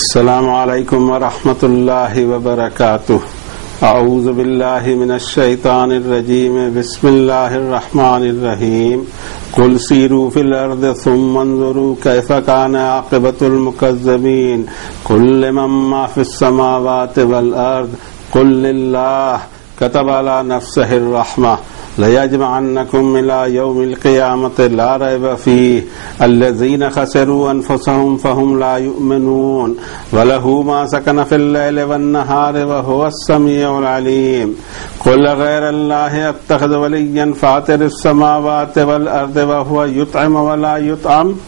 السلام علیکم ورحمۃ اللہ وبرکاتہ. اعوذ باللہ من الشیطان الرجیم. بسم اللہ الرحمن الرحیم. قل سیروا فی الارض ثم انظروا کیف کان عاقبۃ المکذبین. قل لمن ما فی السماوات والارض قل للہ کتب علی نفسہ الرحمہ لَيَجْمَعَنَّكُمْ إِلَى يَوْمِ الْقِيَامَةِ لَا رَيْبَ فِيهِ الَّذِينَ خَسِرُوا أَنفُسَهُمْ فَهُمْ لَا يُؤْمِنُونَ وَلَهُ مَا سَكَنَ فِي اللَّيْلِ وَالنَّهَارِ وَهُوَ السَّمِيعُ الْعَلِيمُ. قُلْ غَيْرَ اللَّهِ أَتَّخِذُ وَلِيًّا فَاطِرَ السَّمَاوَاتِ وَالْأَرْضِ وَهُوَ يُطْعِمُ وَلَا يُطْعَمُ.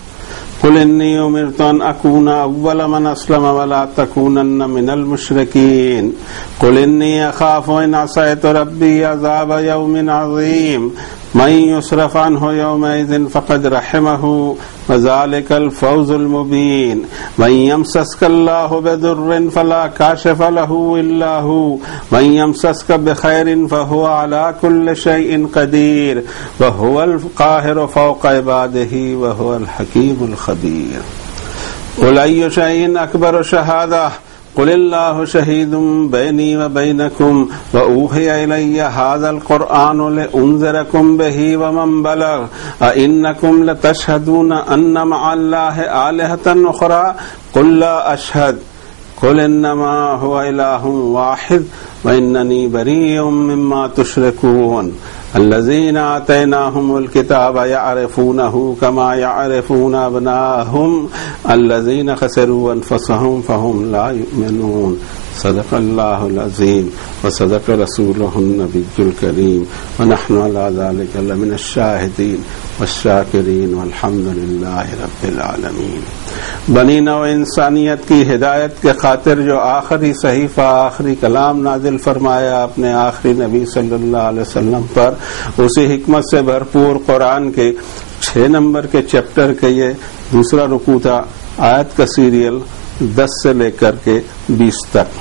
قل انی امرت ان اکون اول من اسلم ولا تکونن من المشرکین. قل انی اخاف ان عصیت ربی عذاب یوم عظیم. من یصرف عنہ یومئذ فقد رحمہ وذلک الفوز المبین. من یمسسک اللہ بضر فلا کاشف له الا هو من یمسسک بخیر فهو علی کل شیء قدیر وهو القاہر فوق عباده وهو الحکیم الخبیر. قل ای شیء اکبر شہادہ. قل اللہ شہید بینی وبینکم واوحی الی ھذا القرآن لانذرکم بہ ومن بلغ ائنکم لتشہدون ان مع اللہ آلہۃ اخری قل لا اشہد. قل انما هو الہ واحد واننی بریء مما تشرکون. الذین آتیناہم الکتاب یعرفونہ کما یعرفون ابناءہم الذین خسروا انفسہم فہم لا یؤمنون. صدق اللہ العظیم وصدق رسولہ النبی الکریم ونحن علی ذلک لمن الشاہدین والشاکرین والحمد للہ رب العالمین. بنی نوع انسانیت کی ہدایت کے خاطر جو آخری صحیفہ آخری کلام نازل فرمایا اپنے آخری نبی صلی اللہ علیہ وسلم پر، اسی حکمت سے بھرپور قرآن کے 6 نمبر کے چیپٹر کے یہ دوسرا رکوع تھا. آیت کا سیریل 10 سے لے کر کے 20 تک.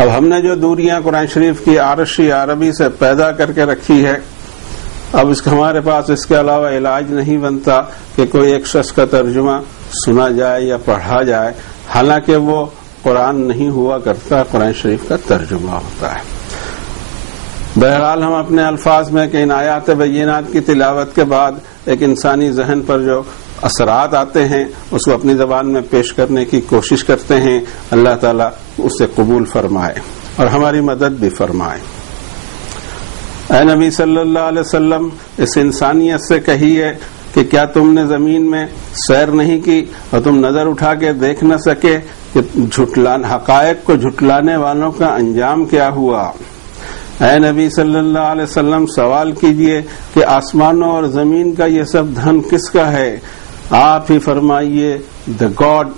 اب ہم نے جو دوریاں قرآن شریف کی عرشی عربی سے پیدا کر کے رکھی ہے، اب ہمارے پاس اس کے علاوہ علاج نہیں بنتا کہ کوئی ایک شخص کا ترجمہ سنا جائے یا پڑھا جائے، حالانکہ وہ قرآن نہیں ہوا کرتا، قرآن شریف کا ترجمہ ہوتا ہے. بہرحال ہم اپنے الفاظ میں کہ ان آیات بینات کی تلاوت کے بعد ایک انسانی ذہن پر جو اثرات آتے ہیں اس کو اپنی زبان میں پیش کرنے کی کوشش کرتے ہیں. اللہ تعالیٰ اسے قبول فرمائے اور ہماری مدد بھی فرمائے. اے نبی صلی اللہ علیہ وسلم، اس انسانیت سے کہیے کہ کیا تم نے زمین میں سیر نہیں کی اور تم نظر اٹھا کے دیکھ نہ سکے کہ حقائق کو جھٹلانے والوں کا انجام کیا ہوا. اے نبی صلی اللہ علیہ وسلم، سوال کیجئے کہ آسمانوں اور زمین کا یہ سب دھن کس کا ہے؟ آپ ہی فرمائیے دا گاڈ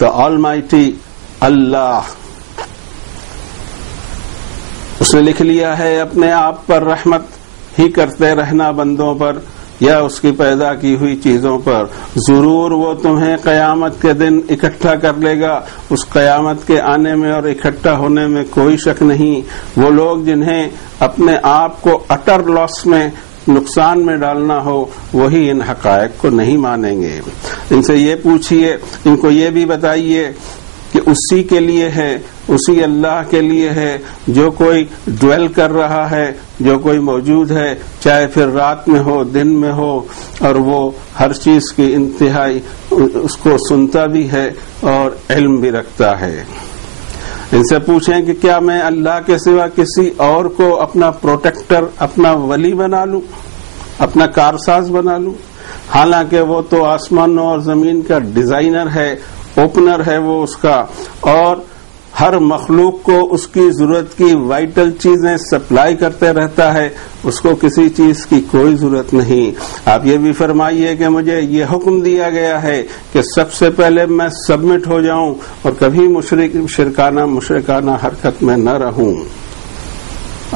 دا آلمائٹی اللہ. اس نے لکھ لیا ہے اپنے آپ پر رحمت ہی کرتے رہنا بندوں پر یا اس کی پیدا کی ہوئی چیزوں پر. ضرور وہ تمہیں قیامت کے دن اکٹھا کر لے گا. اس قیامت کے آنے میں اور اکٹھا ہونے میں کوئی شک نہیں. وہ لوگ جنہیں اپنے آپ کو اٹر لاس میں، نقصان میں ڈالنا ہو، وہی ان حقائق کو نہیں مانیں گے. ان سے یہ پوچھیے، ان کو یہ بھی بتائیے کہ اسی کے لیے ہے، اسی اللہ کے لیے ہے جو کوئی ڈویل کر رہا ہے، جو کوئی موجود ہے، چاہے پھر رات میں ہو دن میں ہو، اور وہ ہر چیز کی انتہائی اس کو سنتا بھی ہے اور علم بھی رکھتا ہے. ان سے پوچھیں کہ کیا میں اللہ کے سوا کسی اور کو اپنا پروٹیکٹر، اپنا ولی بنا لوں، اپنا کارساز بنا لوں؟ حالانکہ وہ تو آسمانوں اور زمین کا ڈیزائنر ہے، اوپنر ہے وہ اس کا، اور ہر مخلوق کو اس کی ضرورت کی وائٹل چیزیں سپلائی کرتے رہتا ہے. اس کو کسی چیز کی کوئی ضرورت نہیں. آپ یہ بھی فرمائیے کہ مجھے یہ حکم دیا گیا ہے کہ سب سے پہلے میں سبمٹ ہو جاؤں اور کبھی مشرکانہ حرکت میں نہ رہوں.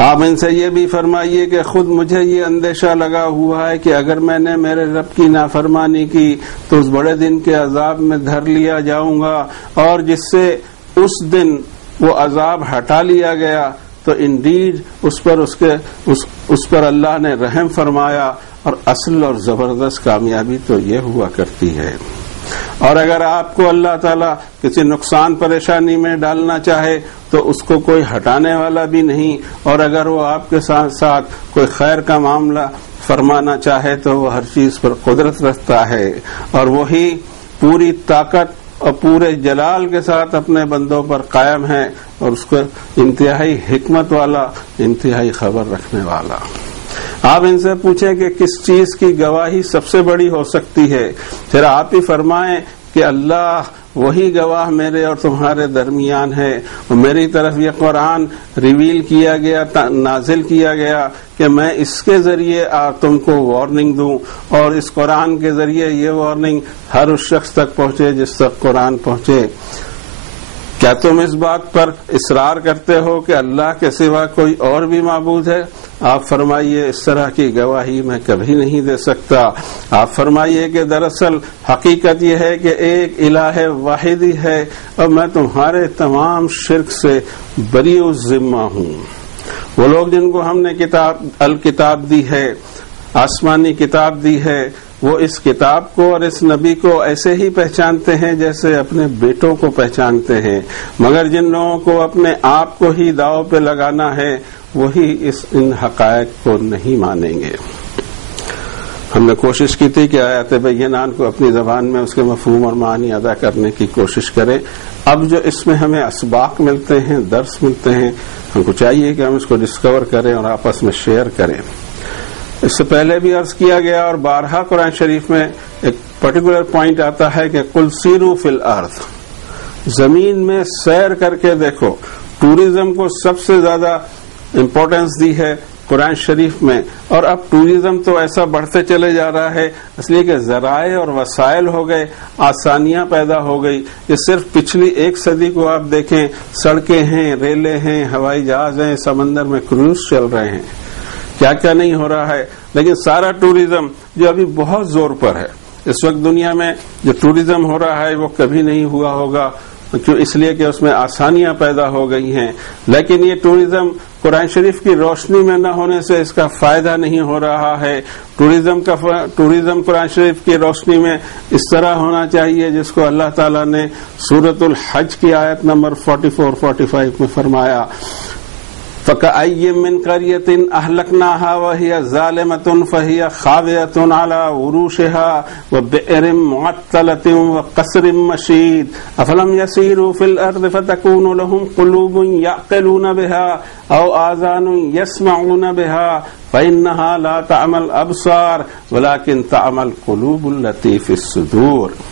آپ ان سے یہ بھی فرمائیے کہ خود مجھے یہ اندیشہ لگا ہوا ہے کہ اگر میں نے میرے رب کی نافرمانی کی تو اس بڑے دن کے عذاب میں دھر لیا جاؤں گا، اور جس سے اس دن وہ عذاب ہٹا لیا گیا تو انڈیڈ اس پر اللہ نے رحم فرمایا، اور اصل اور زبردست کامیابی تو یہ ہوا کرتی ہے. اور اگر آپ کو اللہ تعالیٰ کسی نقصان پریشانی میں ڈالنا چاہے تو اس کو کوئی ہٹانے والا بھی نہیں، اور اگر وہ آپ کے ساتھ ساتھ کوئی خیر کا معاملہ فرمانا چاہے تو وہ ہر چیز پر قدرت رکھتا ہے، اور وہی پوری طاقت اور پورے جلال کے ساتھ اپنے بندوں پر قائم ہے، اور اس کو انتہائی حکمت والا، انتہائی خبر رکھنے والا۔ آپ ان سے پوچھیں کہ کس چیز کی گواہی سب سے بڑی ہو سکتی ہے، پھر آپ ہی فرمائیں کہ اللہ وہی گواہ میرے اور تمہارے درمیان ہے، اور میری طرف یہ قرآن ریویل کیا گیا، نازل کیا گیا کہ میں اس کے ذریعے تم کو وارننگ دوں، اور اس قرآن کے ذریعے یہ وارننگ ہر اس شخص تک پہنچے جس تک قرآن پہنچے۔ کیا تم اس بات پر اصرار کرتے ہو کہ اللہ کے سوا کوئی اور بھی معبود ہے؟ آپ فرمائیے اس طرح کی گواہی میں کبھی نہیں دے سکتا۔ آپ فرمائیے کہ دراصل حقیقت یہ ہے کہ ایک الہ واحد ہی ہے، اور میں تمہارے تمام شرک سے بری الذمہ ہوں۔ وہ لوگ جن کو ہم نے الکتاب دی ہے، آسمانی کتاب دی ہے، وہ اس کتاب کو اور اس نبی کو ایسے ہی پہچانتے ہیں جیسے اپنے بیٹوں کو پہچانتے ہیں، مگر جن لوگوں کو اپنے آپ کو ہی داؤ پہ لگانا ہے وہی ان حقائق کو نہیں مانیں گے۔ ہم نے کوشش کی تھی کہ آیات بینات کو اپنی زبان میں اس کے مفہوم اور معنی ادا کرنے کی کوشش کریں۔ اب جو اس میں ہمیں اسباق ملتے ہیں، درس ملتے ہیں، ہم کو چاہیے کہ ہم اس کو ڈسکور کریں اور آپس میں شیئر کریں۔ اس سے پہلے بھی عرض کیا گیا اور بارہا قرآن شریف میں ایک پرٹیکولر پوائنٹ آتا ہے کہ قل سیروا فی الارض، زمین میں سیر کر کے دیکھو۔ ٹورزم کو سب سے زیادہ امپورٹنس دی ہے قرآن شریف میں، اور اب ٹورزم تو ایسا بڑھتے چلے جا رہا ہے اس لیے کہ ذرائع اور وسائل ہو گئے، آسانیاں پیدا ہو گئی۔ یہ صرف پچھلی ایک صدی کو آپ دیکھیں، سڑکیں ہیں، ریلیں ہیں، ہوائی جہاز ہیں، سمندر میں کروز چل رہے ہیں، کیا کیا نہیں ہو رہا ہے۔ لیکن سارا ٹورزم جو ابھی بہت زور پر ہے اس وقت دنیا میں، جو ٹورزم ہو رہا ہے وہ کبھی نہیں ہوا ہوگا، کیوں؟ اس لیے کہ اس میں آسانیاں پیدا ہو گئی ہیں۔ لیکن یہ ٹورزم قرآن شریف کی روشنی میں نہ ہونے سے اس کا فائدہ نہیں ہو رہا ہے۔ ٹورزم قرآن شریف کی روشنی میں اس طرح ہونا چاہیے جس کو اللہ تعالیٰ نے سورۃ الحج کی آیت نمبر 44-45 میں فرمایا، فَكَأَيٍّ مِّن قَرْيَةٍ أَهْلَكْنَاهَا وَهِيَ ظَالِمَةٌ فَهِيَ خَاوِيَةٌ عَلَى عُرُوشِهَا وَبِئْرٍ مُّعَطَّلَةٍ وَقَصْرٍ مَّشِيدٍ أَفَلَمْ يَسِيرُوا فِي الْأَرْضِ فَتَكُونَ لَهُمْ قُلُوبٌ يَعْقِلُونَ بِهَا أَوْ آذَانٌ يَسْمَعُونَ بِهَا فَإِنَّهَا لَا تَعْمَى الْأَبْصَارُ وَلَكِن تَعْمَى الْقُلُوبُ الَّتِي فِي الصُّدُورِ۔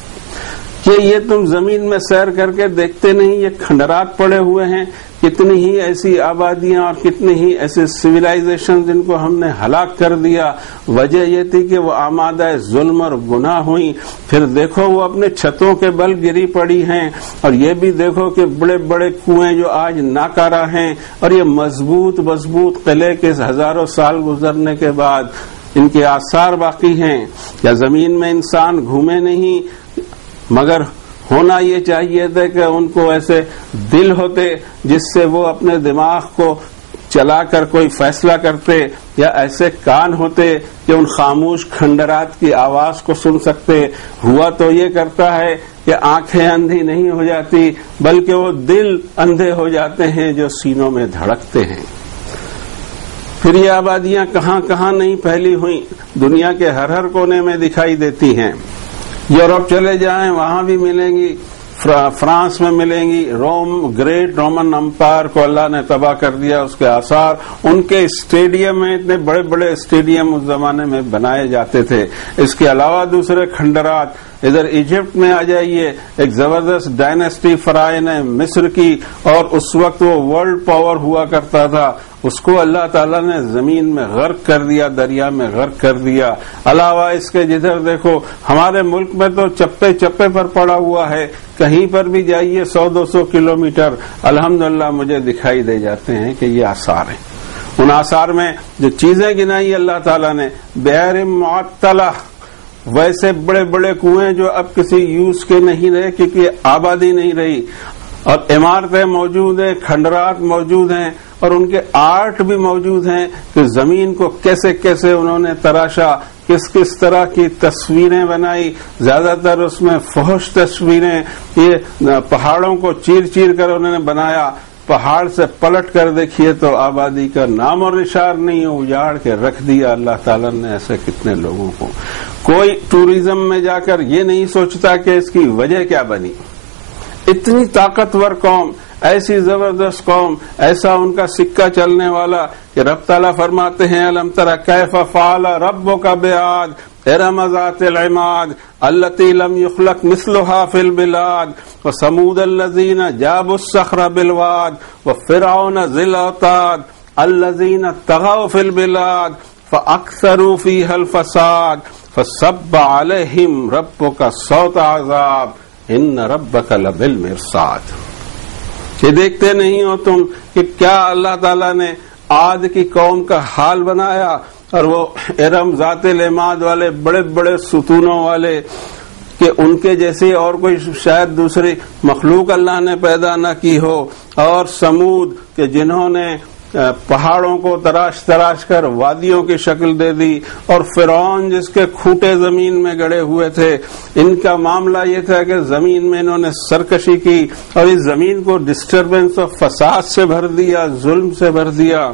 کہ یہ تم زمین میں سیر کر کے دیکھتے نہیں، یہ کھنڈرات پڑے ہوئے ہیں، کتنی ہی ایسی آبادیاں اور کتنی ہی ایسے سویلائزیشن جن کو ہم نے ہلاک کر دیا۔ وجہ یہ تھی کہ وہ آمادہ ظلم اور گناہ ہوئی۔ پھر دیکھو وہ اپنے چھتوں کے بل گری پڑی ہیں، اور یہ بھی دیکھو کہ بڑے بڑے کنویں جو آج ناکارہ ہیں، اور یہ مضبوط قلعے کے ہزاروں سال گزرنے کے بعد ان کے آثار باقی ہیں۔ کیا زمین میں انسان گھومے نہیں؟ مگر ہونا یہ چاہیے تھا کہ ان کو ایسے دل ہوتے جس سے وہ اپنے دماغ کو چلا کر کوئی فیصلہ کرتے، یا ایسے کان ہوتے کہ ان خاموش کھنڈرات کی آواز کو سن سکتے۔ ہوا تو یہ کرتا ہے کہ آنکھیں اندھی نہیں ہو جاتی بلکہ وہ دل اندھے ہو جاتے ہیں جو سینوں میں دھڑکتے ہیں۔ پھر یہ آبادیاں کہاں کہاں نہیں پھیلی ہوئی، دنیا کے ہر کونے میں دکھائی دیتی ہیں۔ یورپ چلے جائیں وہاں بھی ملیں گی، فرانس میں ملیں گی۔ گریٹ رومن امپائر کو اللہ نے تباہ کر دیا، اس کے آثار، ان کے اسٹیڈیم میں اتنے بڑے بڑے اسٹیڈیم اس زمانے میں بنائے جاتے تھے۔ اس کے علاوہ دوسرے کھنڈرات، ادھر ایجپٹ میں آ جائیے، ایک زبردست ڈائنیسٹی فرعون مصر کی، اور اس وقت وہ ورلڈ پاور ہوا کرتا تھا، اس کو اللہ تعالیٰ نے زمین میں غرق کر دیا، دریا میں غرق کر دیا۔ علاوہ اس کے جدھر دیکھو ہمارے ملک میں تو چپے چپے پر پڑا ہوا ہے، کہیں پر بھی جائیے 100-200 کلومیٹر الحمدللہ مجھے دکھائی دے جاتے ہیں کہ یہ آثار ہیں۔ ان آثار میں جو چیزیں گنائی اللہ تعالیٰ نے، بئر معطلہ، ویسے بڑے بڑے کنویں جو اب کسی یوز کے نہیں رہے کیونکہ آبادی نہیں رہی، اور عمارتیں موجود ہیں، کھنڈرات موجود ہیں، اور ان کے آرٹ بھی موجود ہیں کہ زمین کو کیسے کیسے انہوں نے تراشا کس کس طرح کی تصویریں بنائی، زیادہ تر اس میں فحش تصویریں، یہ پہاڑوں کو چیر چیر کر انہوں نے بنایا، پہاڑ سے پلٹ کر دیکھیے تو آبادی کا نام اور نشان نہیں ہے، اجاڑ کے رکھ دیا اللہ تعالیٰ نے ایسے کتنے لوگوں کو۔ کوئی ٹورزم میں جا کر یہ نہیں سوچتا کہ اس کی وجہ کیا بنی۔ اتنی طاقتور قوم، ایسی زبردست قوم، ایسا ان کا سکہ چلنے والا کہ رب تعالیٰ فرماتے ہیں الم تر کیف فعل ربک بعاد ارم ذات العماد التی لم یخلق مثلها فی البلاد وثمود الذین جابوا الصخر بالواد وفرعون ذی الاوتاد الذین طغوا فی البلاد فاکثروا فیها الفساد فصب علیہم ربک صوت عذاب ان ربک لبالمرصاد۔ یہ دیکھتے نہیں ہو تم کہ کیا اللہ تعالیٰ نے عاد کی قوم کا حال بنایا، اور وہ ارم ذات العماد والے بڑے بڑے ستونوں والے کہ ان کے جیسی اور کوئی شاید دوسری مخلوق اللہ نے پیدا نہ کی ہو، اور سمود کہ جنہوں نے پہاڑوں کو تراش تراش کر وادیوں کی شکل دے دی، اور فرعون جس کے کھوٹے زمین میں گڑے ہوئے تھے۔ ان کا معاملہ یہ تھا کہ زمین میں انہوں نے سرکشی کی اور اس زمین کو ڈسٹربنس اور فساد سے بھر دیا، ظلم سے بھر دیا،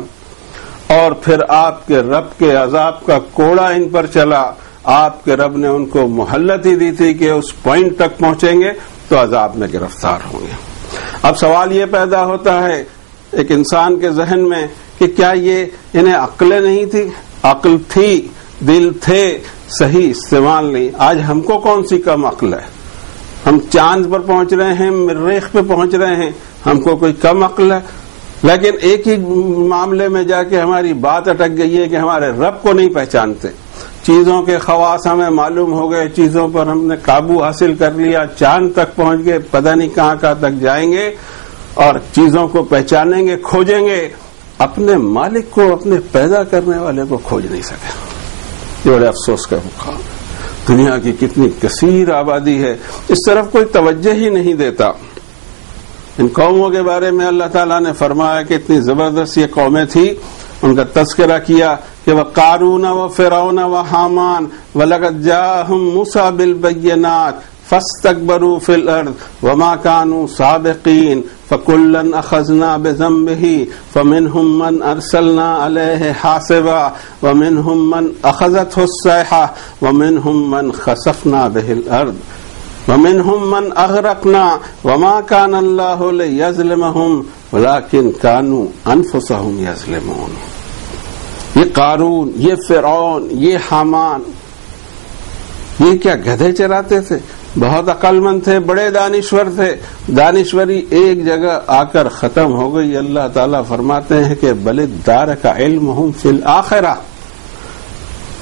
اور پھر آپ کے رب کے عذاب کا کوڑا ان پر چلا۔ آپ کے رب نے ان کو مہلت ہی دی تھی کہ اس پوائنٹ تک پہنچیں گے تو عذاب میں گرفتار ہوں گے۔ اب سوال یہ پیدا ہوتا ہے ایک انسان کے ذہن میں کہ کیا یہ انہیں عقلیں نہیں تھی؟ عقل تھی، دل تھے، صحیح استعمال نہیں۔ آج ہم کو کون سی کم عقل ہے؟ ہم چاند پر پہنچ رہے ہیں، مریخ پہ پہنچ رہے ہیں، ہم کو کوئی کم عقل ہے؟ لیکن ایک ہی معاملے میں جا کے ہماری بات اٹک گئی ہے کہ ہمارے رب کو نہیں پہچانتے۔ چیزوں کے خواص ہمیں معلوم ہو گئے، چیزوں پر ہم نے قابو حاصل کر لیا، چاند تک پہنچ گئے، پتہ نہیں کہاں کہاں تک جائیں گے، اور چیزوں کو پہچانیں گے، کھوجیں گے، اپنے مالک کو، اپنے پیدا کرنے والے کو کھوج نہیں سکے۔ یہ بڑے افسوس کا مقام۔ دنیا کی کتنی کثیر آبادی ہے، اس طرف کوئی توجہ ہی نہیں دیتا۔ ان قوموں کے بارے میں اللہ تعالیٰ نے فرمایا کہ اتنی زبردست یہ قومیں تھیں، ان کا تذکرہ کیا کہ وہ قارون و فرعون و حامان ولقد جاءہم موسیٰ بالبینات فاستکبروا فی الارض وما كانوا سابقین فکلا اخذنا بذنبہ فمنہم من ارسلنا علیہ حاصبا ومنہم من اخذته الصیحہ ومنہم من خسفنا بہ الارض ومنہم من اغرقنا وما كان اللہ لیظلمہم ولکن كانوا انفسہم یظلمون۔ یہ قارون، یہ فرعون، یہ حامان، یہ کیا گدھے چراتے تھے؟ بہت عقل مند تھے، بڑے دانشور تھے۔ دانشوری ایک جگہ آ کر ختم ہو گئی۔ اللہ تعالیٰ فرماتے ہیں کہ بل ادارک علمہم فی الآخرہ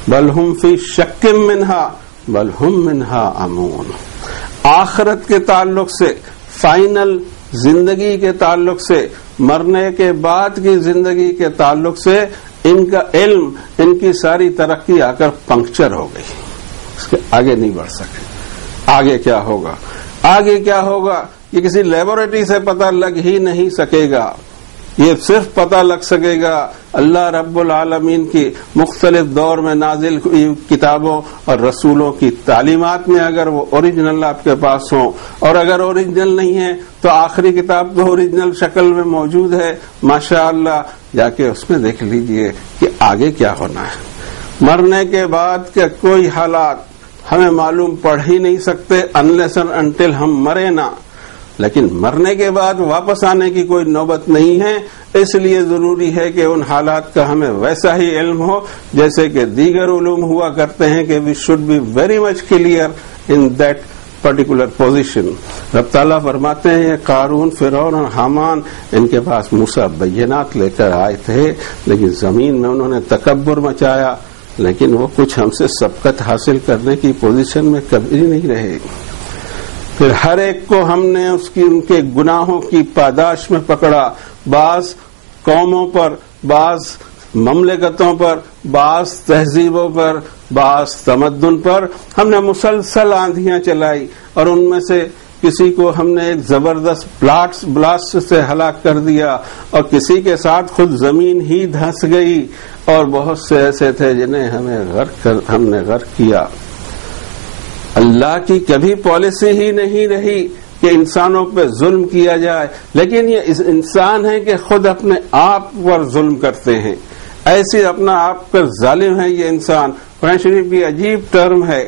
بل ہم فی شک منہا بل ہم منہا امون۔ آخرت کے تعلق سے، فائنل زندگی کے تعلق سے، مرنے کے بعد کی زندگی کے تعلق سے ان کا علم، ان کی ساری ترقی آ کر پنکچر ہو گئی، اس کے آگے نہیں بڑھ سکے۔ آگے کیا ہوگا؟ آگے کیا ہوگا یہ کسی لیبورٹری سے پتہ لگ ہی نہیں سکے گا۔ یہ صرف پتہ لگ سکے گا اللہ رب العالمین کی مختلف دور میں نازل کتابوں اور رسولوں کی تعلیمات میں، اگر وہ اوریجنل آپ کے پاس ہوں، اور اگر اوریجنل نہیں ہے تو آخری کتاب تو اوریجنل شکل میں موجود ہے، ماشاءاللہ جا کے اس میں دیکھ لیجئے کہ آگے کیا ہونا ہے۔ مرنے کے بعد کے کوئی حالات ہمیں معلوم پڑ ہی نہیں سکتے انلیس اینڈ انٹل ہم مرے نہ، لیکن مرنے کے بعد واپس آنے کی کوئی نوبت نہیں ہے۔ اس لیے ضروری ہے کہ ان حالات کا ہمیں ویسا ہی علم ہو جیسے کہ دیگر علوم ہوا کرتے ہیں، کہ we should be very much clear in that particular position. رب تعالیٰ فرماتے ہیں قارون، فرعون اور حامان ان کے پاس موسیٰ بینات لے کر آئے تھے، لیکن زمین میں انہوں نے تکبر مچایا، لیکن وہ کچھ ہم سے سبقت حاصل کرنے کی پوزیشن میں کبھی نہیں رہے۔ پھر ہر ایک کو ہم نے ان کے گناہوں کی پاداش میں پکڑا، بعض قوموں پر، بعض مملکتوں پر، بعض تہذیبوں پر، بعض تمدن پر ہم نے مسلسل آندھیاں چلائی، اور ان میں سے کسی کو ہم نے ایک زبردست بلاسٹ سے ہلاک کر دیا، اور کسی کے ساتھ خود زمین ہی دھنس گئی، اور بہت سے ایسے تھے جنہیں ہم نے غرق کیا۔ اللہ کی کبھی پالیسی ہی نہیں رہی کہ انسانوں پہ ظلم کیا جائے، لیکن یہ انسان ہے کہ خود اپنے آپ پر ظلم کرتے ہیں، ایسے اپنا آپ پر ظالم ہے یہ انسان۔ قرآن شریف کی عجیب ٹرم ہے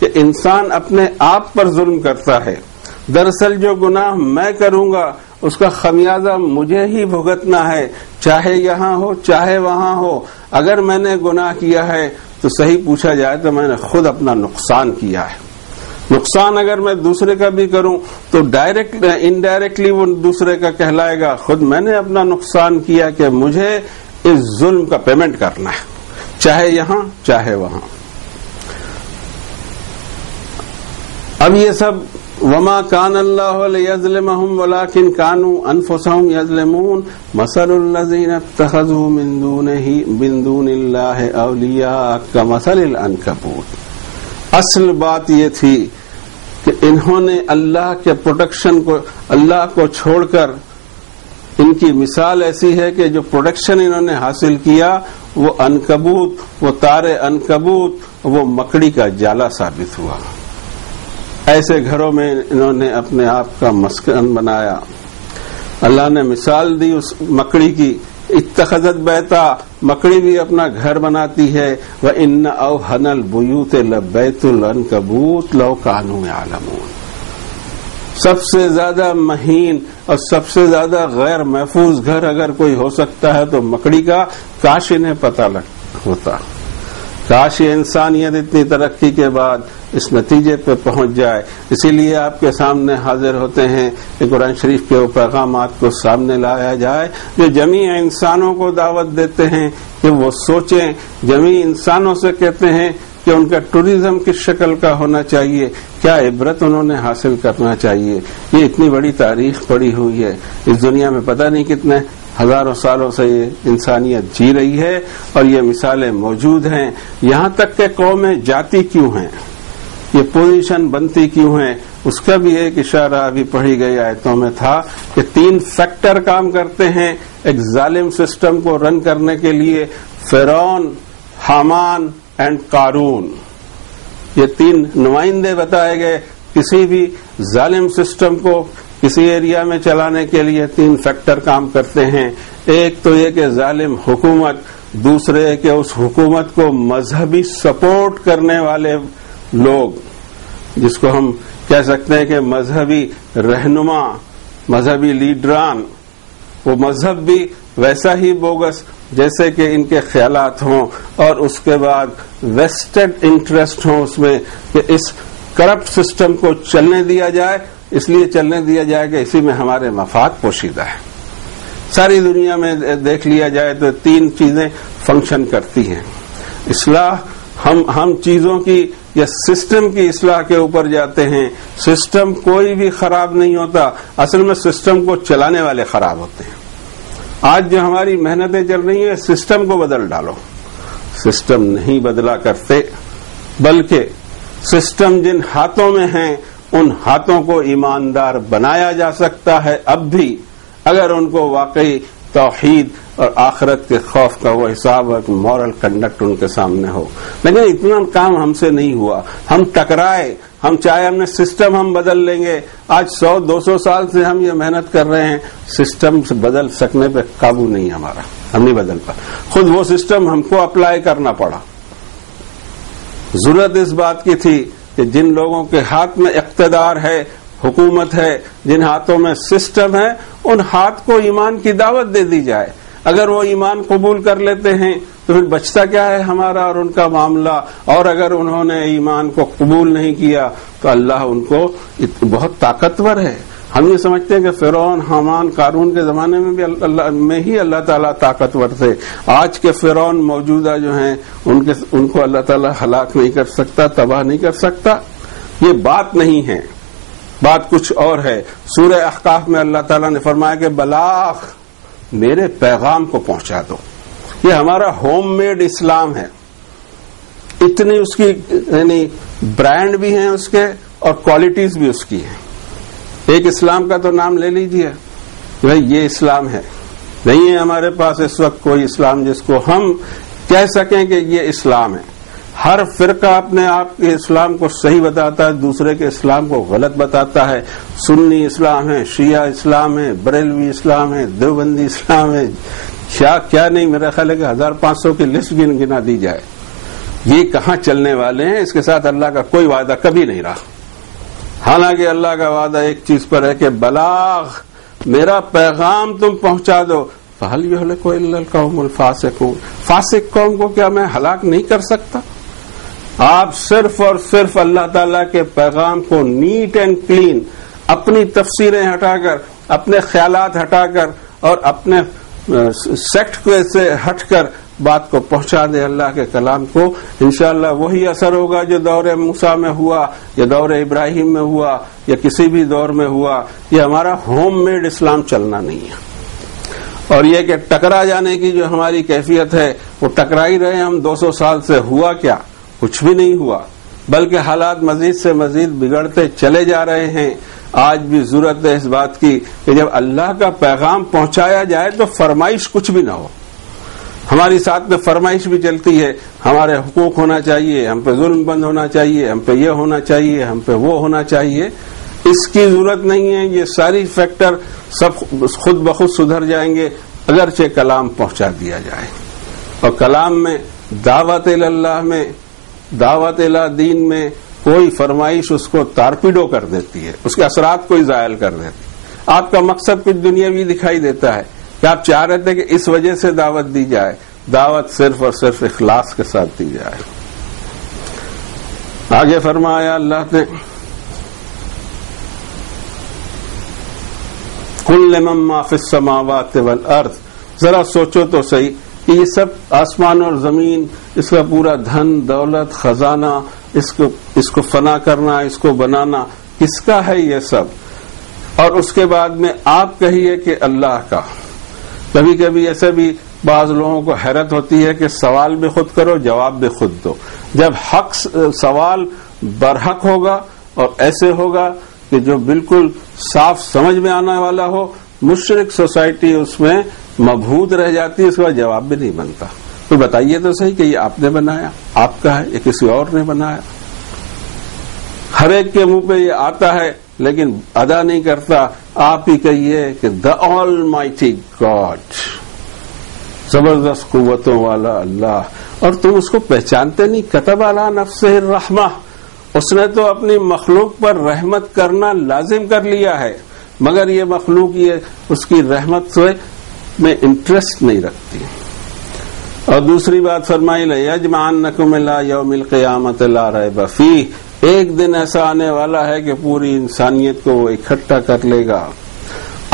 کہ انسان اپنے آپ پر ظلم کرتا ہے۔ دراصل جو گناہ میں کروں گا اس کا خمیازہ مجھے ہی بھگتنا ہے، چاہے یہاں ہو چاہے وہاں ہو۔ اگر میں نے گناہ کیا ہے تو صحیح پوچھا جائے تو میں نے خود اپنا نقصان کیا ہے۔ نقصان اگر میں دوسرے کا بھی کروں تو ڈائریکٹ انڈائریکٹلی وہ دوسرے کا کہلائے گا، خود میں نے اپنا نقصان کیا کہ مجھے اس ظلم کا پیمنٹ کرنا ہے، چاہے یہاں چاہے وہاں۔ اب یہ سب وما کان اللہ لیظلمہم ولکن کانوا انفسہم یظلمون مثل الذین اتخذوا من دون اللہ اولیاء کمثل العنکبوت۔ اصل بات یہ تھی کہ انہوں نے اللہ کے پروٹیکشن کو، اللہ کو چھوڑ کر، ان کی مثال ایسی ہے کہ جو پروٹیکشن انہوں نے حاصل کیا وہ عنکبوت، وہ تار عنکبوت، وہ مکڑی کا جالا ثابت ہوا۔ ایسے گھروں میں انہوں نے اپنے آپ کا مسکن بنایا۔ اللہ نے مثال دی اس مکڑی کی، اتخذت بیتا، مکڑی بھی اپنا گھر بناتی ہے، وَإِنَّ أَوْهَنَ الْبُيُوتِ لَبَيْتُ الْعَنكَبُوتِ لَوْ كَانُوا يَعْلَمُونَ۔ سب سے زیادہ مہین اور سب سے زیادہ غیر محفوظ گھر اگر کوئی ہو سکتا ہے تو مکڑی کا، کاش انہیں پتہ ہوتا، کاش یہ انسانیت اتنی ترقی کے بعد اس نتیجے پہ پہنچ جائے۔ اسی لیے آپ کے سامنے حاضر ہوتے ہیں کہ قرآن شریف کے پیغامات کو سامنے لایا جائے جو جمیع انسانوں کو دعوت دیتے ہیں کہ وہ سوچیں، جمیع انسانوں سے کہتے ہیں کہ ان کا ٹورزم کس شکل کا ہونا چاہیے، کیا عبرت انہوں نے حاصل کرنا چاہیے۔ یہ اتنی بڑی تاریخ پڑی ہوئی ہے، اس دنیا میں پتہ نہیں کتنے ہزاروں سالوں سے یہ انسانیت جی رہی ہے، اور یہ مثالیں موجود ہیں۔ یہاں تک کہ قومیں جاتی کیوں ہیں، یہ پوزیشن بنتی کیوں ہیں، اس کا بھی ایک اشارہ ابھی پڑھی گئی آیتوں میں تھا کہ 3 فیکٹر کام کرتے ہیں ایک ظالم سسٹم کو رن کرنے کے لیے، فرعون، حامان اینڈ قارون۔ یہ 3 نمائندے بتائے گئے کسی بھی ظالم سسٹم کو کسی ایریا میں چلانے کے لیے 3 فیکٹر کام کرتے ہیں۔ ایک تو یہ کہ ظالم حکومت، دوسرے کہ اس حکومت کو مذہبی سپورٹ کرنے والے لوگ، جس کو ہم کہہ سکتے ہیں کہ مذہبی رہنما، مذہبی لیڈران، وہ مذہب بھی ویسا ہی بوگس جیسے کہ ان کے خیالات ہوں، اور اس کے بعد ویسٹڈ انٹرسٹ ہوں اس میں کہ اس کرپٹ سسٹم کو چلنے دیا جائے، اس لیے چلنے دیا جائے کہ اسی میں ہمارے مفاد پوشیدہ ہے۔ ساری دنیا میں دیکھ لیا جائے تو 3 چیزیں فنکشن کرتی ہیں۔ اصلاح، ہم چیزوں کی یا سسٹم کی اصلاح کے اوپر جاتے ہیں۔ سسٹم کوئی بھی خراب نہیں ہوتا، اصل میں سسٹم کو چلانے والے خراب ہوتے ہیں۔ آج جو ہماری محنتیں چل رہی ہیں، سسٹم کو بدل ڈالو، سسٹم نہیں بدلا کرتے، بلکہ سسٹم جن ہاتھوں میں ہیں ان ہاتھوں کو ایماندار بنایا جا سکتا ہے اب بھی، اگر ان کو واقعی توحید اور آخرت کے خوف کا وہ حساب اور مورل کنڈکٹ ان کے سامنے ہو۔ لیکن اتنا کام ہم سے نہیں ہوا، ہم ٹکرائے، ہم چاہے ہم نے سسٹم ہم بدل لیں گے، آج 100-200 سال سے ہم یہ محنت کر رہے ہیں، سسٹم سے بدل سکنے پہ قابو نہیں ہمارا، ہم نہیں بدل پا، خود وہ سسٹم ہم کو اپلائی کرنا پڑا۔ ضرورت اس بات کی تھی کہ جن لوگوں کے ہاتھ میں اقتدار ہے، حکومت ہے، جن ہاتھوں میں سسٹم ہے، ان ہاتھ کو ایمان کی دعوت دے دی جائے۔ اگر وہ ایمان قبول کر لیتے ہیں تو پھر بچتا کیا ہے ہمارا اور ان کا معاملہ، اور اگر انہوں نے ایمان کو قبول نہیں کیا تو اللہ ان کو بہت طاقتور ہے۔ ہم یہ سمجھتے ہیں کہ فرعون، حامان، قارون کے زمانے میں بھی اللہ تعالیٰ طاقتور تھے۔ آج کے فرعون موجودہ جو ہیں ان کو اللہ تعالیٰ ہلاک نہیں کر سکتا، تباہ نہیں کر سکتا۔ یہ بات نہیں ہے، بات کچھ اور ہے۔ سورہ احقاف میں اللہ تعالیٰ نے فرمایا کہ بلاغ، میرے پیغام کو پہنچا دو۔ یہ ہمارا ہوم میڈ اسلام ہے، اتنی اس کی یعنی برانڈ بھی ہیں اس کے اور کوالٹیز بھی اس کی ہیں۔ ایک اسلام کا تو نام لے لیجئے، بھائی یہ اسلام ہے. نہیں ہے ہمارے پاس اس وقت کوئی اسلام جس کو ہم کہہ سکیں کہ یہ اسلام ہے. ہر فرقہ اپنے آپ کے اسلام کو صحیح بتاتا ہے، دوسرے کے اسلام کو غلط بتاتا ہے. سنی اسلام ہے، شیعہ اسلام ہے، بریلوی اسلام ہے، دیوبندی اسلام ہے، کیا نہیں. میرا خیال ہے کہ 1500 کی لسٹ گنا دی جائے. یہ کہاں چلنے والے ہیں؟ اس کے ساتھ اللہ کا کوئی وعدہ کبھی نہیں رہا. حالانکہ اللہ کا وعدہ ایک چیز پر ہے کہ بلاغ، میرا پیغام تم پہنچا دو. فَهَلْ يُهْلِكُ إِلَّا الْقَوْمُ الْفَاسِقُونَ، فاسق قوم کو کیا میں ہلاک نہیں کر سکتا؟ آپ صرف اور صرف اللہ تعالیٰ کے پیغام کو نیٹ اینڈ کلین، اپنی تفسیریں ہٹا کر، اپنے خیالات ہٹا کر اور اپنے سیکٹ سے ہٹ کر بات کو پہنچا دے اللہ کے کلام کو. انشاءاللہ وہی اثر ہوگا جو دور موسیٰ میں ہوا یا دور ابراہیم میں ہوا یا کسی بھی دور میں ہوا. یہ ہمارا ہوم میڈ اسلام چلنا نہیں ہے. اور یہ کہ ٹکرا جانے کی جو ہماری کیفیت ہے وہ ٹکرا ہی رہے ہم 200 سال سے. ہوا کیا؟ کچھ بھی نہیں ہوا، بلکہ حالات مزید سے مزید بگڑتے چلے جا رہے ہیں. آج بھی ضرورت ہے اس بات کی کہ جب اللہ کا پیغام پہنچایا جائے تو فرمائش کچھ بھی نہ ہو. ہماری ساتھ میں فرمائش بھی چلتی ہے، ہمارے حقوق ہونا چاہیے، ہم پہ ظلم بند ہونا چاہیے، ہم پہ یہ ہونا چاہیے، ہم پہ وہ ہونا چاہیے. اس کی ضرورت نہیں ہے. یہ ساری فیکٹر سب خود بخود سدھر جائیں گے اگرچہ کلام پہنچا دیا جائے. اور کلام میں دعوت اللہ میں، دعوت اللہ دین میں کوئی فرمائش اس کو تارپیڈو کر دیتی ہے، اس کے اثرات کو زائل کر دیتی ہے. آپ کا مقصد کچھ دنیاوی دکھائی دیتا ہے کہ آپ چاہ رہے تھے کہ اس وجہ سے دعوت دی جائے. دعوت صرف اور صرف اخلاص کے ساتھ دی جائے. آگے فرمایا اللہ نے قُل لِمَن مَّا فِی السَّمَاوَاتِ وَالْأَرْضِ، ذرا سوچو تو صحیح کہ یہ سب آسمان اور زمین، اس کا پورا دھن دولت خزانہ، اس کو فنا کرنا، اس کو بنانا کس کا ہے یہ سب؟ اور اس کے بعد میں آپ کہیے کہ اللہ کا. کبھی کبھی ایسے بھی بعض لوگوں کو حیرت ہوتی ہے کہ سوال بھی خود کرو، جواب بھی خود دو. جب حق سوال برحق ہوگا اور ایسے ہوگا کہ جو بالکل صاف سمجھ میں آنے والا ہو، مشرک سوسائٹی اس میں مبہوت رہ جاتی ہے، اس کا جواب بھی نہیں بنتا. تو بتائیے تو صحیح کہ یہ آپ نے بنایا، آپ کا ہے، یا کسی اور نے بنایا؟ ہر ایک کے منہ پہ یہ آتا ہے لیکن ادا نہیں کرتا. آپ ہی کہیے کہ the almighty God، زبردست قوتوں والا اللہ. اور تم اس کو پہچانتے نہیں. کتب علی نفسہ الرحمہ، اس نے تو اپنی مخلوق پر رحمت کرنا لازم کر لیا ہے، مگر یہ مخلوق یہ اس کی رحمت سے میں انٹرسٹ نہیں رکھتی. اور دوسری بات فرمائی لَيَجْمَعَنَّكُمْ إِلَىٰ يَوْمِ الْقِيَامَةِ لَا رَيْبَ فِيهِ، ایک دن ایسا آنے والا ہے کہ پوری انسانیت کو وہ اکٹھا کر لے گا.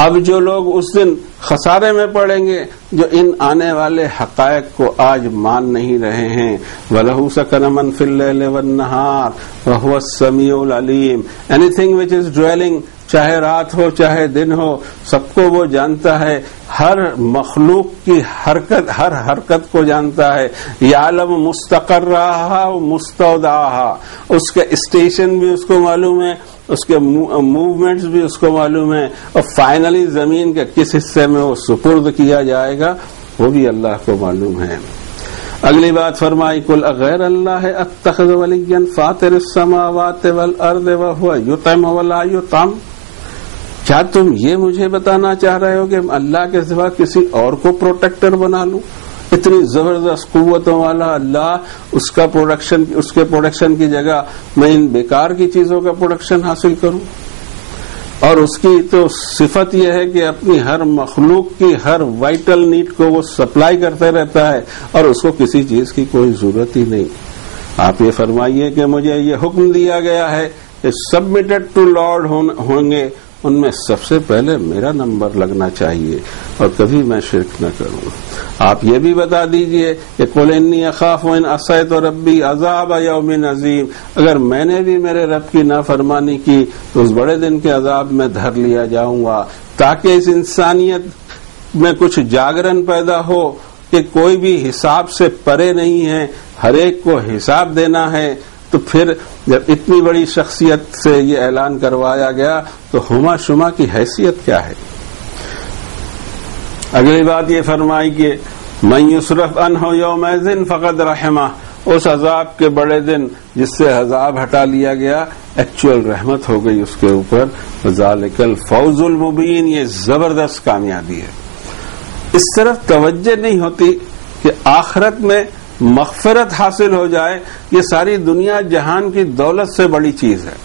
اب جو لوگ اس دن خسارے میں پڑیں گے جو ان آنے والے حقائق کو آج مان نہیں رہے ہیں. وَلَهُ سَكَنَ مَن فِي اللَّيْلِ وَالنَّهَارِ وَهُوَ السَّمِيعُ الْعَلِيمُ. Anything which is dwelling، چاہے رات ہو چاہے دن ہو، سب کو وہ جانتا ہے. ہر مخلوق کی حرکت، ہر حرکت کو جانتا ہے. یعلم مستقرہا و مستودعہا، اس کے اسٹیشن بھی اس کو معلوم ہے، اس کے موومنٹس بھی اس کو معلوم ہے، اور فائنلی زمین کے کس حصے میں وہ سپرد کیا جائے گا وہ بھی اللہ کو معلوم ہے. اگلی بات فرمائی قل اغیر اللہ اتخذ ولیا فاطر السماوات والارض وهو یطعم ولا یطعم. کیا تم یہ مجھے بتانا چاہ رہے ہو کہ اللہ کے سوا کسی اور کو پروٹیکٹر بنا لوں؟ اتنی زبردست قوتوں والا اللہ، اس کے پروڈکشن کی جگہ میں ان بیکار کی چیزوں کا پروڈکشن حاصل کروں؟ اور اس کی تو صفت یہ ہے کہ اپنی ہر مخلوق کی ہر وائٹل نیڈ کو وہ سپلائی کرتے رہتا ہے اور اس کو کسی چیز کی کوئی ضرورت ہی نہیں. آپ یہ فرمائیے کہ مجھے یہ حکم دیا گیا ہے کہ سبمٹڈ ٹو لارڈ ہوں گے، ان میں سب سے پہلے میرا نمبر لگنا چاہیے اور کبھی میں شرک نہ کروں. آپ یہ بھی بتا دیجئے کہ قل انی اخاف ان عصیت ربی عذاب یوم عظیم، اگر میں نے بھی میرے رب کی نافرمانی کی تو اس بڑے دن کے عذاب میں دھر لیا جاؤں گا، تاکہ اس انسانیت میں کچھ جاگرن پیدا ہو کہ کوئی بھی حساب سے پرے نہیں ہے، ہر ایک کو حساب دینا ہے. تو پھر جب اتنی بڑی شخصیت سے یہ اعلان کروایا گیا تو ہما شما کی حیثیت کیا ہے؟ اگلی بات یہ فرمائی کہ من یصرف عنہ یومئذ فقد رحمہ، اس عذاب کے بڑے دن جس سے عذاب ہٹا لیا گیا ایکچوئل رحمت ہو گئی اس کے اوپر، ذالک الفوز المبین، یہ زبردست کامیابی ہے۔ اس طرف توجہ نہیں ہوتی کہ آخرت میں مغفرت حاصل ہو جائے، یہ ساری دنیا جہان کی دولت سے بڑی چیز ہے۔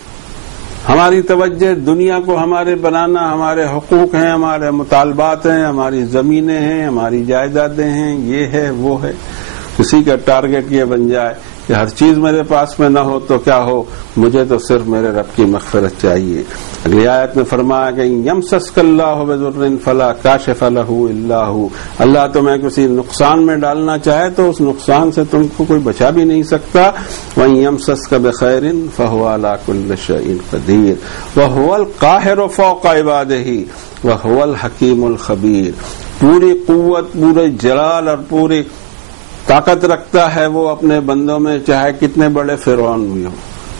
ہماری توجہ دنیا کو ہمارے بنانا، ہمارے حقوق ہیں، ہمارے مطالبات ہیں، ہماری زمینیں ہیں، ہماری جائیدادیں ہیں، یہ ہے وہ ہے، کسی کا ٹارگٹ یہ بن جائے کہ ہر چیز میرے پاس میں نہ ہو تو کیا ہو، مجھے تو صرف میرے رب کی مغفرت چاہیے۔ اگلی آیت میں فرمایا کہ یمسسک اللہ بضر فلا کاشف لہ الا ہو، اللہ تمہیں کسی نقصان میں ڈالنا چاہے تو اس نقصان سے تم کو کوئی بچا بھی نہیں سکتا۔ وَإِن یمسسک بخیر فہو علی کل شیء قدیر وہو القاہر فوق عبادہ وہو الحکیم الخبیر، پوری قوت، پورے جلال اور پوری طاقت رکھتا ہے وہ اپنے بندوں میں، چاہے کتنے بڑے فرعون بھی ہو،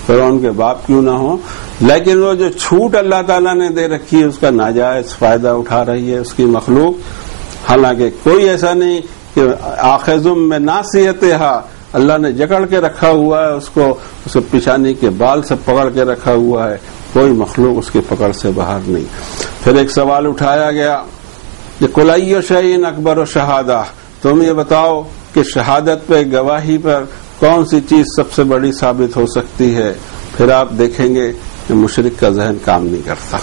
فرعون کے باپ کیوں نہ ہو، لیکن وہ جو چھوٹ اللہ تعالیٰ نے دے رکھی ہے اس کا ناجائز فائدہ اٹھا رہی ہے اس کی مخلوق۔ حالانکہ کوئی ایسا نہیں کہ آخذم میں ناصیتہا، اللہ نے جکڑ کے رکھا ہوا ہے اس کو، اسے پیشانی کے بال سے پکڑ کے رکھا ہوا ہے، کوئی مخلوق اس کی پکڑ سے باہر نہیں۔ پھر ایک سوال اٹھایا گیا کہ قل ای شیء اکبر شہادہ، تم یہ بتاؤ کہ شہادت پہ، گواہی پر کون سی چیز سب سے بڑی ثابت ہو سکتی ہے؟ پھر آپ دیکھیں گے کہ مشرک کا ذہن کام نہیں کرتا۔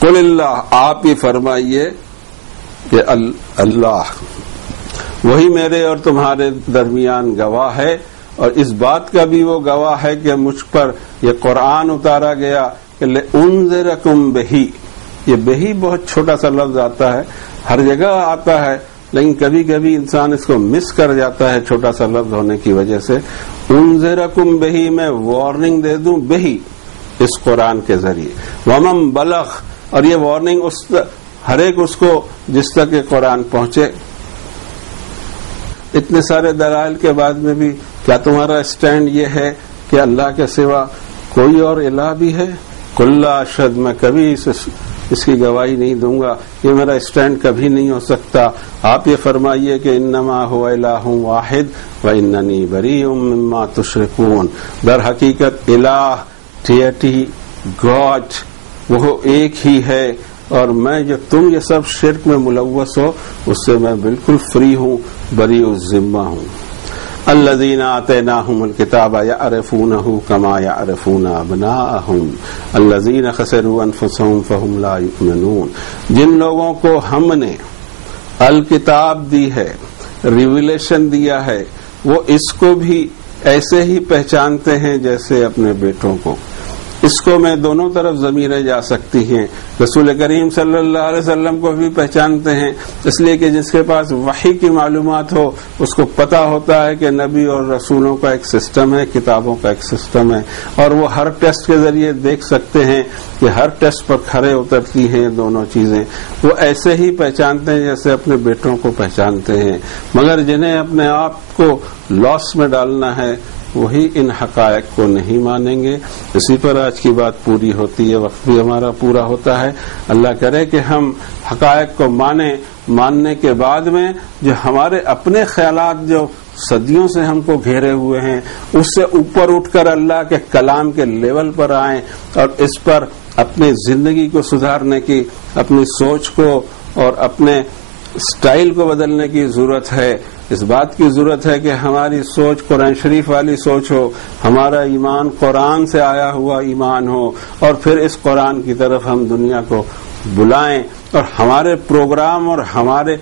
قل اللہ، آپ ہی فرمائیے کہ اللہ وہی میرے اور تمہارے درمیان گواہ ہے، اور اس بات کا بھی وہ گواہ ہے کہ مجھ پر یہ قرآن اتارا گیا کہ لِأُنذِرَكُمْ بِهِ، یہ بہی بہت چھوٹا سا لفظ آتا ہے، ہر جگہ آتا ہے لیکن کبھی کبھی انسان اس کو مس کر جاتا ہے چھوٹا سا لفظ ہونے کی وجہ سے۔ انذرکم بہی، میں وارننگ دے دوں بہی، اس قرآن کے ذریعے، ومن بلغ، اور یہ وارننگ اس ہر ایک اس کو جس تک یہ قرآن پہنچے۔ اتنے سارے دلائل کے بعد میں بھی کیا تمہارا اسٹینڈ یہ ہے کہ اللہ کے سوا کوئی اور الہ بھی ہے؟ قل لا اشہد، میں کبھی اس کی گواہی نہیں دوں گا، یہ میرا اسٹینڈ کبھی نہیں ہو سکتا۔ آپ یہ فرمائیے کہ انما هو الہ واحد واننی بریء مما تشرکون، در حقیقت الہ، ڈیٹی، گاڈ وہ ایک ہی ہے، اور میں جو تم یہ سب شرک میں ملوث ہو اس سے میں بالکل فری ہوں، بریء الذمہ ہوں۔ الذین آتیناہم الکتاب یعرفونہ کما یعرفون ابناءہم الذین خسروا انفسہم فہم لا یؤمنون، جن لوگوں کو ہم نے الکتاب دی ہے، ریویلیشن دیا ہے، وہ اس کو بھی ایسے ہی پہچانتے ہیں جیسے اپنے بیٹوں کو۔ اس کو میں دونوں طرف ضمیریں جا سکتی ہیں، رسول کریم صلی اللہ علیہ وسلم کو بھی پہچانتے ہیں، اس لیے کہ جس کے پاس وحی کی معلومات ہو اس کو پتا ہوتا ہے کہ نبی اور رسولوں کا ایک سسٹم ہے، کتابوں کا ایک سسٹم ہے، اور وہ ہر ٹیسٹ کے ذریعے دیکھ سکتے ہیں کہ ہر ٹیسٹ پر کھرے اترتی ہیں دونوں چیزیں۔ وہ ایسے ہی پہچانتے ہیں جیسے اپنے بیٹوں کو پہچانتے ہیں، مگر جنہیں اپنے آپ کو لاس میں ڈالنا ہے وہی ان حقائق کو نہیں مانیں گے۔ اسی پر آج کی بات پوری ہوتی ہے، وقت بھی ہمارا پورا ہوتا ہے۔ اللہ کرے کہ ہم حقائق کو ماننے کے بعد میں جو ہمارے اپنے خیالات جو صدیوں سے ہم کو گھیرے ہوئے ہیں اس سے اوپر اٹھ کر اللہ کے کلام کے لیول پر آئیں، اور اس پر اپنی زندگی کو سدھارنے کی، اپنی سوچ کو اور اپنے سٹائل کو بدلنے کی ضرورت ہے۔ اس بات کی ضرورت ہے کہ ہماری سوچ قرآن شریف والی سوچ ہو، ہمارا ایمان قرآن سے آیا ہوا ایمان ہو، اور پھر اس قرآن کی طرف ہم دنیا کو بلائیں، اور ہمارے پروگرام اور ہمارے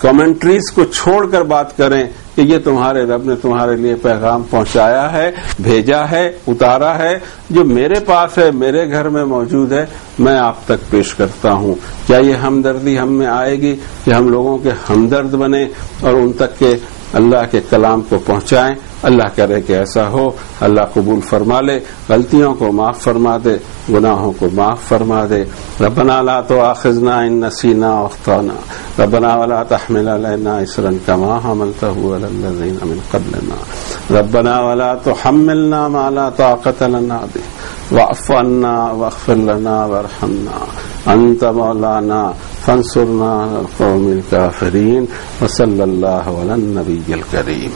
کمنٹریز کو چھوڑ کر بات کریں کہ یہ تمہارے رب نے تمہارے لیے پیغام پہنچایا ہے، بھیجا ہے، اتارا ہے، جو میرے پاس ہے، میرے گھر میں موجود ہے، میں آپ تک پیش کرتا ہوں۔ کیا یہ ہمدردی ہم میں آئے گی کہ ہم لوگوں کے ہمدرد بنیں اور ان تک کے اللہ کے کلام کو پہنچائیں؟ اللہ کرے کہ ایسا ہو۔ اللہ قبول فرما لے، غلطیوں کو معاف فرما دے، گناہوں کو معاف فرما دے۔ ربنا لا تؤاخذنا ان نسینا واخطأنا ربنا ولا تحمل علينا إصرا كما حملته على الذين من قبلنا ربنا ولا تحملنا ما لا طاقة لنا به واعف عنا واغفر لنا وارحمنا أنت مولانا فانصرنا على القوم الكافرين وصلى الله على النبي الكريم.